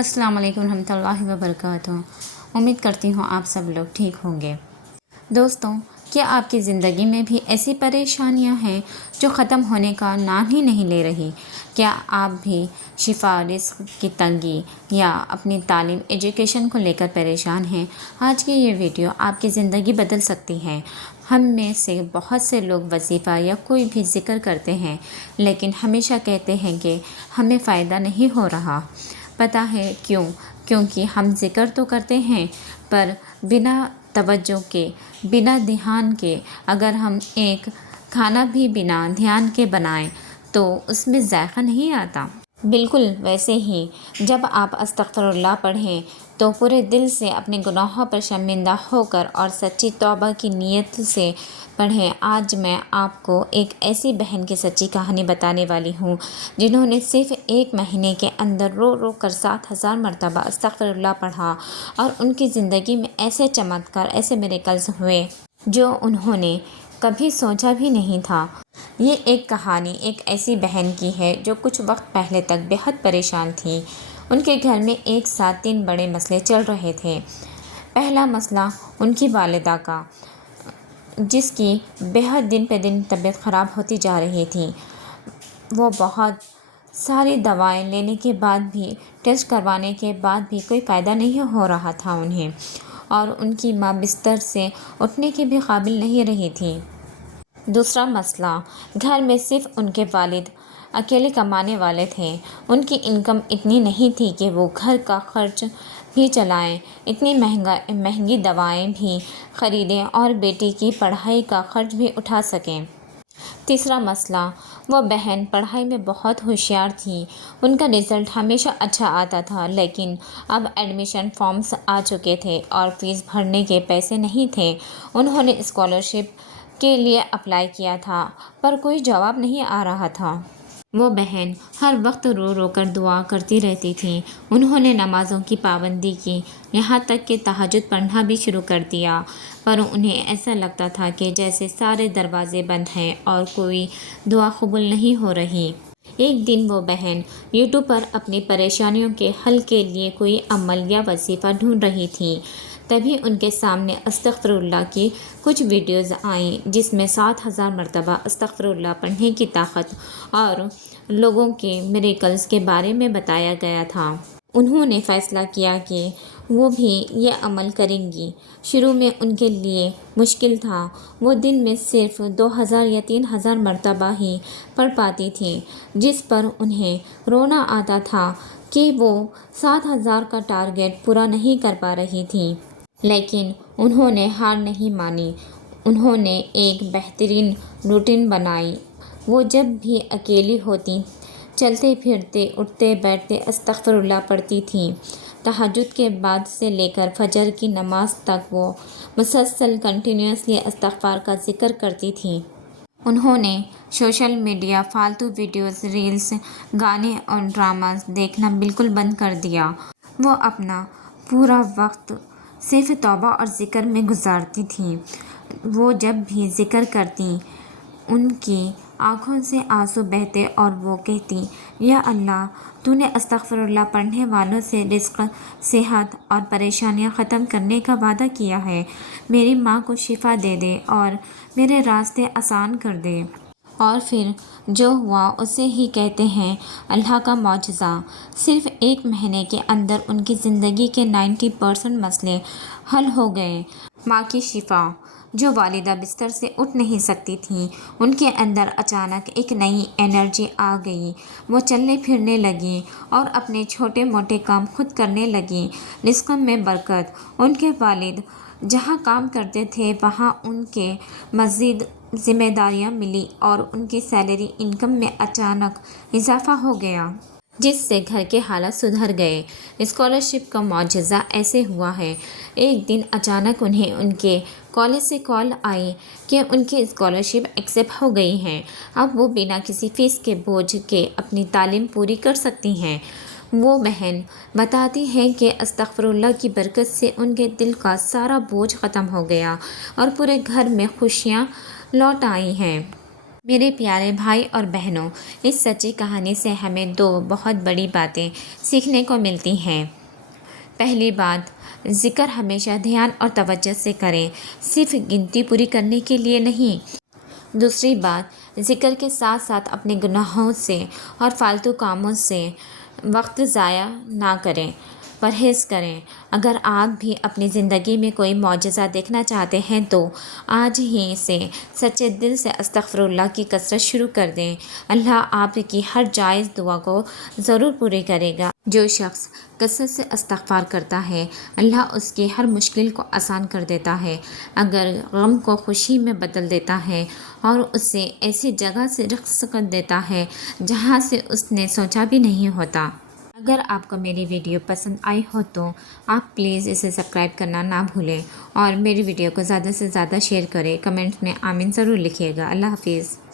अस्सलाम वालेकुम रहमतुल्लाहि व बरकातुहू। उम्मीद करती हूँ आप सब लोग ठीक होंगे। दोस्तों, क्या आपकी ज़िंदगी में भी ऐसी परेशानियाँ हैं जो ख़त्म होने का नाम ही नहीं ले रही? क्या आप भी शिफा, रिस्क की तंगी या अपनी तालीम, एजुकेशन को लेकर परेशान हैं? आज की ये वीडियो आपकी ज़िंदगी बदल सकती है। हम में से बहुत से लोग वजीफ़ा या कोई भी ज़िक्र करते हैं, लेकिन हमेशा कहते हैं कि हमें फ़ायदा नहीं हो रहा। पता है क्यों? क्योंकि हम ज़िक्र तो करते हैं, पर बिना तवज्जो के, बिना ध्यान के अगर हम एक खाना भी बिना ध्यान के बनाएं तो उसमें जायका नहीं आता। बिल्कुल वैसे ही जब आप अस्तगफिरुल्लाह पढ़ें तो पूरे दिल से अपने गुनाहों पर शर्मिंदा होकर और सच्ची तौबा की नीयत से पढ़ें। आज मैं आपको एक ऐसी बहन की सच्ची कहानी बताने वाली हूँ जिन्होंने सिर्फ़ एक महीने के अंदर रो रो कर 7,000 मरतबा अस्तगफिरुल्लाह पढ़ा और उनकी ज़िंदगी में ऐसे चमत्कार, ऐसे मिरेकल्स हुए जो उन्होंने कभी सोचा भी नहीं था। ये एक कहानी एक ऐसी बहन की है जो कुछ वक्त पहले तक बेहद परेशान थी। उनके घर में एक साथ 3 बड़े मसले चल रहे थे। पहला मसला उनकी वालिदा का, जिसकी बेहद दिन पे दिन तबीयत ख़राब होती जा रही थी। वो बहुत सारी दवाएं लेने के बाद भी, टेस्ट करवाने के बाद भी कोई फ़ायदा नहीं हो रहा था उन्हें, और उनकी माँ बिस्तर से उठने के भी काबिल नहीं रही थी। दूसरा मसला, घर में सिर्फ उनके वालिद अकेले कमाने वाले थे। उनकी इनकम इतनी नहीं थी कि वो घर का खर्च भी चलाएं, इतनी महंगी दवाएं भी ख़रीदें और बेटी की पढ़ाई का खर्च भी उठा सकें। तीसरा मसला, वो बहन पढ़ाई में बहुत होशियार थी। उनका रिज़ल्ट हमेशा अच्छा आता था, लेकिन अब एडमिशन फॉर्म्स आ चुके थे और फ़ीस भरने के पैसे नहीं थे। उन्होंने स्कॉलरशिप के लिए अप्लाई किया था, पर कोई जवाब नहीं आ रहा था। वो बहन हर वक्त रो रो कर दुआ करती रहती थी। उन्होंने नमाज़ों की पाबंदी की, यहाँ तक कि तहज्जुद पढ़ना भी शुरू कर दिया, पर उन्हें ऐसा लगता था कि जैसे सारे दरवाज़े बंद हैं और कोई दुआ कबूल नहीं हो रही। एक दिन वो बहन यूट्यूब पर अपनी परेशानियों के हल के लिए कोई अमल या वजीफ़ा ढूंढ रही थी। तभी उनके सामने अस्तगफिरुल्लाह की कुछ वीडियोज़ आईं जिसमें 7,000 मरतबा अस्तगफिरुल्लाह पढ़ने की ताकत और लोगों के मिरेकल्स के बारे में बताया गया था। उन्होंने फ़ैसला किया कि वो भी ये अमल करेंगी। शुरू में उनके लिए मुश्किल था। वो दिन में सिर्फ 2,000 या 3,000 मरतबा ही पढ़ पाती थी, जिस पर उन्हें रोना आता था कि वो 7,000 का टारगेट पूरा नहीं कर पा रही थी। लेकिन उन्होंने हार नहीं मानी। उन्होंने एक बेहतरीन रूटीन बनाई। वो जब भी अकेली होती, चलते फिरते, उठते बैठते अस्तगफिरुल्लाह पढ़ती थीं। तहज्जुद के बाद से लेकर फजर की नमाज तक वो मुसलसल कंटिन्यूसली इस्तग़फ़ार का ज़िक्र करती थीं। उन्होंने सोशल मीडिया, फालतू वीडियोज़, रील्स, गाने और ड्रामास देखना बिल्कुल बंद कर दिया। वो अपना पूरा वक्त सिर्फ तौबा और ज़िक्र में गुजारती थीं। वो जब भी ज़िक्र करती, उनकी आँखों से आंसू बहते और वो कहती, या अल्लाह, तूने अस्तगफिरुल्लाह पढ़ने वालों से रिज़्क़, सेहत और परेशानियाँ ख़त्म करने का वादा किया है। मेरी माँ को शिफा दे दे और मेरे रास्ते आसान कर दे। और फिर जो हुआ उसे ही कहते हैं अल्लाह का मौजज़ा। सिर्फ़ एक महीने के अंदर उनकी ज़िंदगी के 90% मसले हल हो गए। माँ की शिफा, जो वालिदा बिस्तर से उठ नहीं सकती थीं, उनके अंदर अचानक एक नई एनर्जी आ गई। वो चलने फिरने लगी और अपने छोटे मोटे काम खुद करने लगी। रिज़्क़ में बरकत। उनके वालिद जहाँ काम करते थे वहाँ उनके मज़ीद ज़िम्मेदारियाँ मिली और उनकी सैलरी इनकम में अचानक इजाफ़ा हो गया, जिससे घर के हालात सुधर गए। स्कॉलरशिप का मौजज़ा ऐसे हुआ है, एक दिन अचानक उन्हें उनके कॉलेज से कॉल आई कि उनकी स्कॉलरशिप एक्सेप्ट हो गई है। अब वो बिना किसी फ़ीस के बोझ के अपनी तालीम पूरी कर सकती हैं। वो बहन बताती है कि अस्तगफिरुल्लाह की बरकत से उनके दिल का सारा बोझ ख़त्म हो गया और पूरे घर में खुशियाँ लौट आई हैं। میرے پیارے بھائی اور بہنوں، اس سچی کہانی سے ہمیں دو بہت بڑی باتیں سیکھنے کو ملتی ہیں۔ پہلی بات، ذکر ہمیشہ دھیان اور توجہ سے کریں، صرف گنتی پوری کرنے کے لیے نہیں۔ دوسری بات، ذکر کے ساتھ ساتھ اپنے گناہوں سے اور فالتو کاموں سے وقت ضائع نہ کریں، پرہیز کریں۔ اگر آپ بھی اپنی زندگی میں کوئی معجزہ دیکھنا چاہتے ہیں تو آج ہی سے سچے دل سے استغفر اللہ کی کثرت شروع کر دیں۔ اللہ آپ کی ہر جائز دعا کو ضرور پوری کرے گا۔ جو شخص کثرت سے استغفار کرتا ہے، اللہ اس کی ہر مشکل کو آسان کر دیتا ہے، اگر غم کو خوشی میں بدل دیتا ہے اور اسے ایسی جگہ سے رخصت کر دیتا ہے جہاں سے اس نے سوچا بھی نہیں ہوتا۔ اگر آپ کو میری ویڈیو پسند آئی ہو تو آپ پلیز اسے سبسکرائب کرنا نہ بھولیں اور میری ویڈیو کو زیادہ سے زیادہ شیئر کریں۔ کمنٹ میں آمین ضرور لکھیے گا۔ اللہ حافظ۔